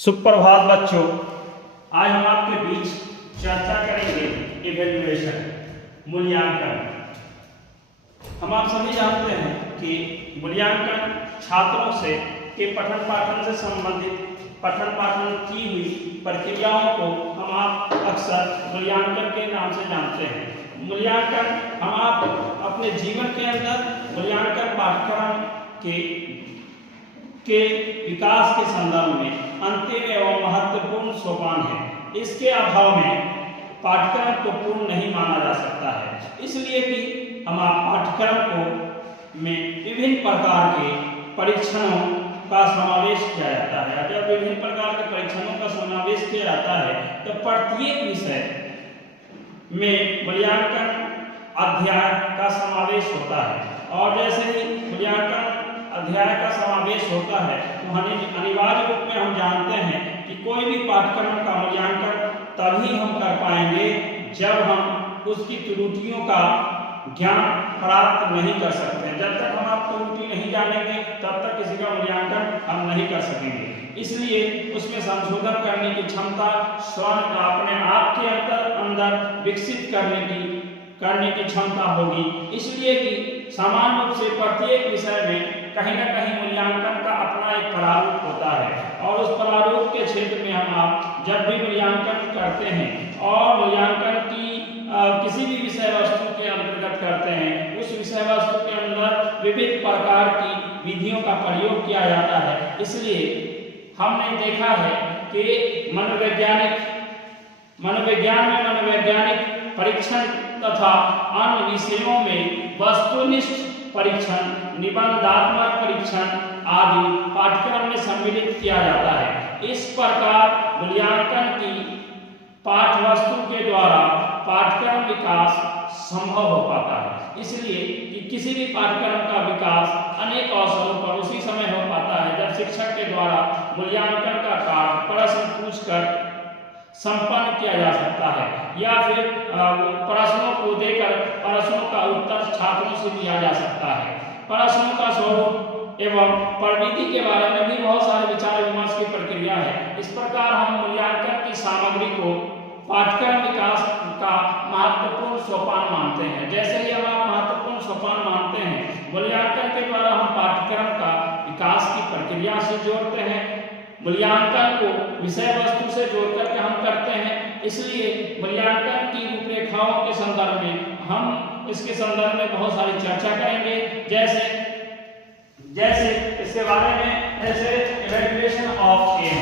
सुप्रभात बच्चों, आज हम आपके बीच चर्चा करेंगे इवैल्यूएशन मूल्यांकन। हम आप सभी जानते हैं कि मूल्यांकन छात्रों से के पठन पाठन से संबंधित पठन पाठन की हुई प्रक्रियाओं को हम आप अक्सर मूल्यांकन के नाम से जानते हैं। मूल्यांकन हम आप अपने जीवन के अंदर मूल्यांकन पाठ्यक्रम के विकास के संदर्भ में अंतिम एवं महत्वपूर्ण सोपान है। इसके अभाव में पाठ्यक्रम को पूर्ण नहीं माना जा सकता है, इसलिए कि हम पाठ्यक्रम को में विभिन्न प्रकार के परीक्षणों का समावेश किया जाता है। जब विभिन्न प्रकार के परीक्षणों का समावेश किया जाता है तो प्रत्येक विषय में मूल्यांकन अध्याय का समावेश होता है, और जैसे ही मूल्यांकन अध्याय का समावेश होता है तो अनिवार्य रूप में हम जानते हैं कि कोई भी पाठ्यक्रम का मूल्यांकन तभी हम कर पाएंगे जब हम उसकी त्रुटियों का ज्ञान प्राप्त नहीं कर सकते हैं। जब तक हम आप त्रुटि नहीं जानेंगे तब तक किसी का मूल्यांकन हम नहीं कर सकेंगे। इसलिए उसमें संशोधन करने की क्षमता स्वयं अपने आप के अंदर विकसित करने की क्षमता होगी। इसलिए कि सामान्य रूप से प्रत्येक विषय में कहीं न कहीं मूल्यांकन का अपना एक प्रारूप होता है, और उस प्रारूप के क्षेत्र में हम आप जब भी मूल्यांकन करते हैं और मूल्यांकन की किसी भी विषय वस्तु के अंतर्गत करते हैं, उस विषय वस्तु के अंदर विविध प्रकार की विधियों का प्रयोग किया जाता है। इसलिए हमने देखा है कि मनोविज्ञान में मनोवैज्ञानिक परीक्षण तथा अन्य विषयों में वस्तुनिष्ठ परीक्षण, निबंधात्मक परीक्षण आदि पाठ्यक्रम में सम्मिलित किया जाता है। इस प्रकार मूल्यांकन की पाठ्यवस्तु के द्वारा पाठ्यक्रम विकास संभव हो पाता है। इसलिए कि किसी भी पाठ्यक्रम का विकास अनेक अवसरों पर उसी समय हो पाता है जब शिक्षक के द्वारा मूल्यांकन का कार्य प्रश्न पूछकर संपन्न किया जा सकता है, या फिर प्रश्नों को देकर प्रश्नों का उत्तर छात्रों से दिया जा सकता है। प्रश्नों का स्वरूप एवं प्रविधि के बारे में भी बहुत सारे विचार विमर्श की प्रक्रिया है। इस प्रकार हम मूल्यांकन की सामग्री को पाठ्यक्रम विकास का महत्वपूर्ण सोपान मानते हैं। जैसे ही हम महत्वपूर्ण सोपान मानते हैं, मूल्यांकन के द्वारा हम पाठ्यक्रम का विकास की प्रक्रिया से जोड़ते हैं, मूल्यांकन को विषय वस्तु से जोड़ करके हम करते हैं। इसलिए मूल्यांकन की रूपरेखाओं के संदर्भ में हम इसके संदर्भ में बहुत सारी चर्चा करेंगे। जैसे इसके बारे में जैसे इवैल्यूएशन ऑफ एम्स,